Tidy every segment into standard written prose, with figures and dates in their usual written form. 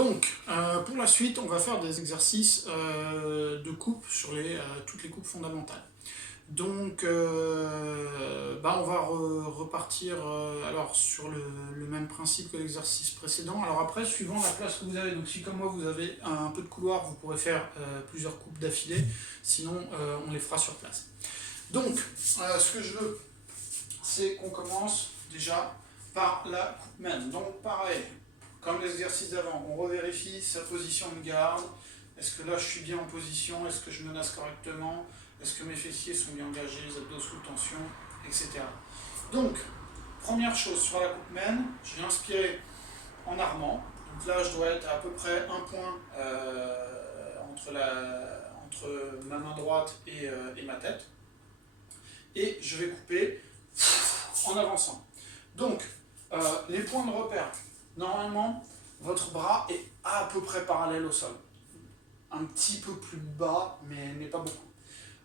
Donc, pour la suite, on va faire des exercices de coupe sur toutes les coupes fondamentales. Donc, on va repartir alors sur le même principe que l'exercice précédent. Alors après, suivant la place que vous avez, donc si comme moi vous avez un peu de couloir, vous pourrez faire plusieurs coupes d'affilée, sinon on les fera sur place. Donc, ce que je veux, c'est qu'on commence déjà par la coupe main. Donc pareil, comme l'exercice d'avant, on revérifie sa position de garde. Est-ce que là je suis bien en position? Est-ce que je menace correctement? Est-ce que mes fessiers sont bien engagés, les abdos sous tension, etc. Donc, première chose sur la coupe main, je vais inspirer en armant. Donc là, je dois être à peu près un point entre ma main droite et ma tête. Et je vais couper en avançant. Donc, les points de repère. Normalement, votre bras est à peu près parallèle au sol. Un petit peu plus bas, mais pas beaucoup.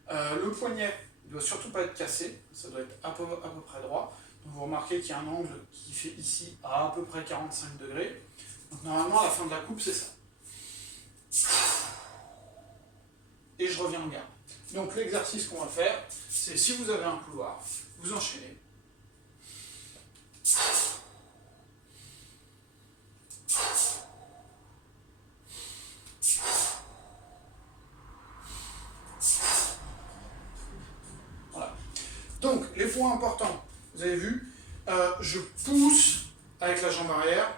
Le poignet ne doit surtout pas être cassé, ça doit être à peu près droit. Donc vous remarquez qu'il y a un angle qui fait ici à peu près 45 degrés. Donc normalement, à la fin de la coupe, c'est ça. Et je reviens en garde. Donc l'exercice qu'on va faire, c'est si vous avez un couloir, vous enchaînez. Donc, les points importants, vous avez vu, je pousse avec la jambe arrière,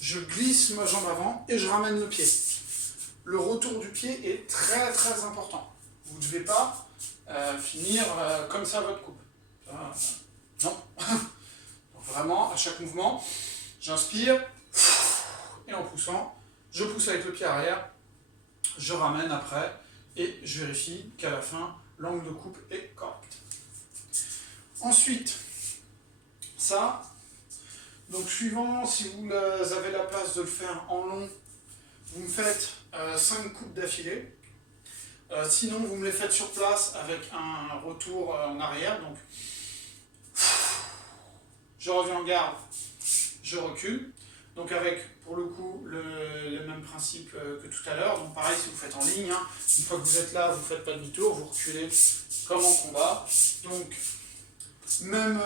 je glisse ma jambe avant et je ramène le pied. Le retour du pied est très très important. Vous ne devez pas finir comme ça votre coupe. Non. Donc vraiment, à chaque mouvement, j'inspire et en poussant, je pousse avec le pied arrière, je ramène après et je vérifie qu'à la fin, l'angle de coupe est correct. Ensuite, ça, donc suivant si vous avez la place de le faire en long, vous me faites 5 coupes d'affilée. Sinon, vous me les faites sur place avec un retour en arrière. Donc, je reviens en garde, je recule. Donc avec, pour le coup, le même principe que tout à l'heure. Donc pareil, si vous faites en ligne, hein, une fois que vous êtes là, vous ne faites pas demi-tour, vous reculez comme en combat. Donc, même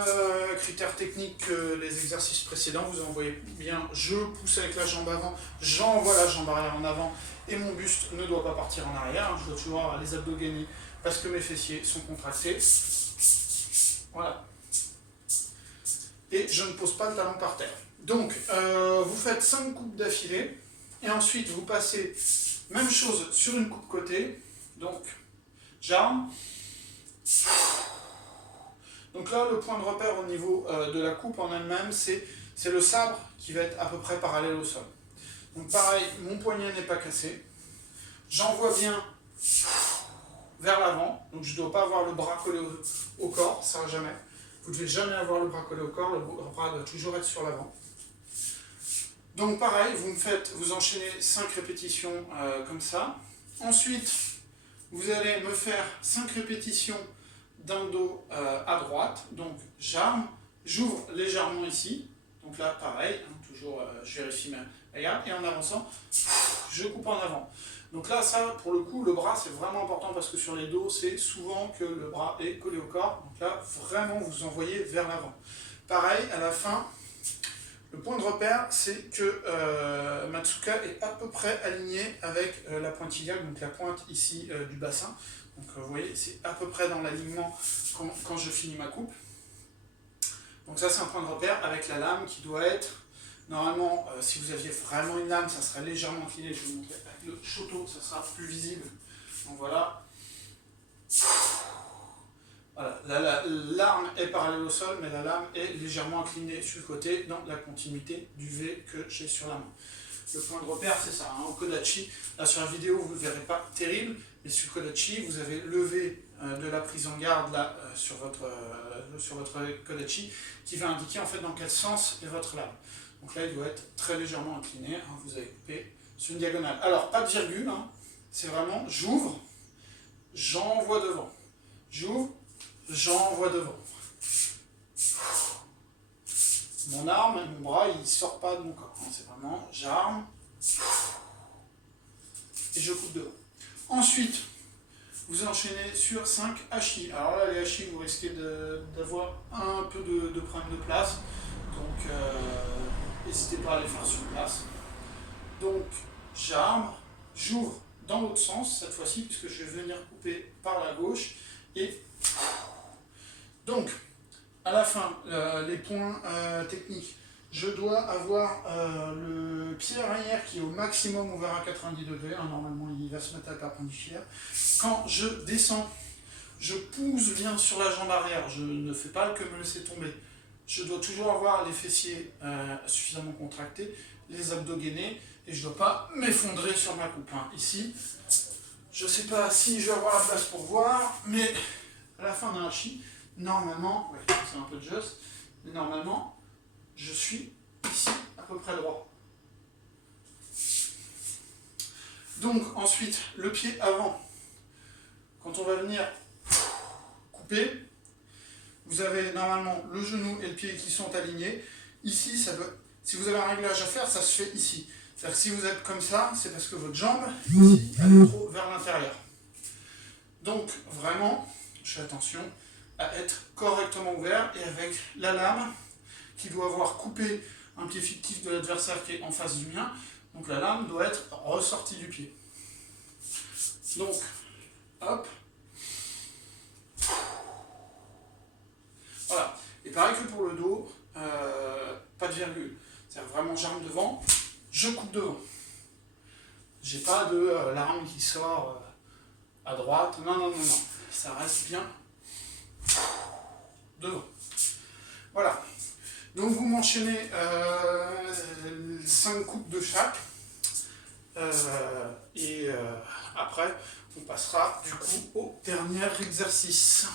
critère technique que les exercices précédents, vous en voyez bien, je pousse avec la jambe avant, j'envoie la jambe arrière en avant et mon buste ne doit pas partir en arrière, je dois toujours avoir les abdos gainés parce que mes fessiers sont contractés. Voilà. Et je ne pose pas le talon par terre. Donc, vous faites 5 coupes d'affilée et ensuite vous passez, même chose sur une coupe côté, donc j'arme. Donc là, le point de repère au niveau de la coupe en elle-même, c'est le sabre qui va être à peu près parallèle au sol. Donc pareil, mon poignet n'est pas cassé. J'envoie bien vers l'avant. Donc je ne dois pas avoir le bras collé au corps, ça jamais. Vous ne devez jamais avoir le bras collé au corps, le bras doit toujours être sur l'avant. Donc pareil, vous enchaînez 5 répétitions comme ça. Ensuite, vous allez me faire 5 répétitions d'un dos à droite, donc j'arme, j'ouvre légèrement ici, donc là pareil, hein, toujours je vérifie ma garde, et en avançant, je coupe en avant. Donc là, ça, pour le coup, le bras c'est vraiment important parce que sur les dos, c'est souvent que le bras est collé au corps, donc là, vraiment vous envoyez vers l'avant. Pareil, à la fin, le point de repère, c'est que Matsuka est à peu près aligné avec la pointe iliaque, donc la pointe ici du bassin. Donc vous voyez, c'est à peu près dans l'alignement quand je finis ma coupe. Donc ça c'est un point de repère avec la lame qui doit être, normalement, si vous aviez vraiment une lame, ça serait légèrement incliné. Je vais vous montrer avec le shoto, ça sera plus visible. Donc voilà. Voilà, l'arme est parallèle au sol, mais la lame est légèrement inclinée sur le côté dans la continuité du V que j'ai sur la main. Le point de repère, c'est ça, hein, au Kodachi. Là, sur la vidéo, vous ne le verrez pas terrible, mais sur le Kodachi, vous avez le V de la prise en garde là, sur votre Kodachi, qui va indiquer en fait dans quel sens est votre lame. Donc là, il doit être très légèrement incliné. Hein, vous avez coupé sur une diagonale. Alors, pas de virgule, hein, c'est vraiment j'ouvre, j'envoie devant. J'ouvre, j'envoie devant. Mon arme et mon bras, il ne sort pas de mon corps. C'est vraiment j'arme, Et je coupe devant. Ensuite, vous enchaînez sur 5 hachis. Alors là, les hachis, vous risquez d'avoir un peu de problème de place. Donc, n'hésitez pas à les faire sur place. Donc, j'arme, j'ouvre dans l'autre sens, cette fois-ci, puisque je vais venir couper par la gauche. Et donc, à la fin, les points techniques. Je dois avoir le pied arrière qui est au maximum ouvert à 90 degrés. Hein, normalement, il va se mettre à la perpendiculaire. Quand je descends, je pousse bien sur la jambe arrière. Je ne fais pas que me laisser tomber. Je dois toujours avoir les fessiers suffisamment contractés, les abdos gainés, et je ne dois pas m'effondrer sur ma coupe. Hein. Ici, je ne sais pas si je vais avoir la place pour voir, mais à la fin d'un hachi, normalement, ouais, c'est un peu juste, mais normalement, je suis ici à peu près droit. Donc ensuite, le pied avant, quand on va venir couper, vous avez normalement le genou et le pied qui sont alignés. Ici, si vous avez un réglage à faire, ça se fait ici. C'est-à-dire que si vous êtes comme ça, c'est parce que votre jambe, ici, elle est trop vers l'intérieur. Donc vraiment, je fais attention à être correctement ouvert et avec la lame qui doit avoir coupé un pied fictif de l'adversaire qui est en face du mien. Donc la lame doit être ressortie du pied. Donc, hop. Voilà. Et pareil que pour le dos, pas de virgule. C'est-à-dire vraiment j'arme devant, je coupe devant. J'ai pas de l'arme qui sort à droite. Non, non, non, non. Ça reste bien devant. Voilà. Donc vous m'enchaînez 5 coupes de chaque. Et après, on passera du coup au dernier exercice.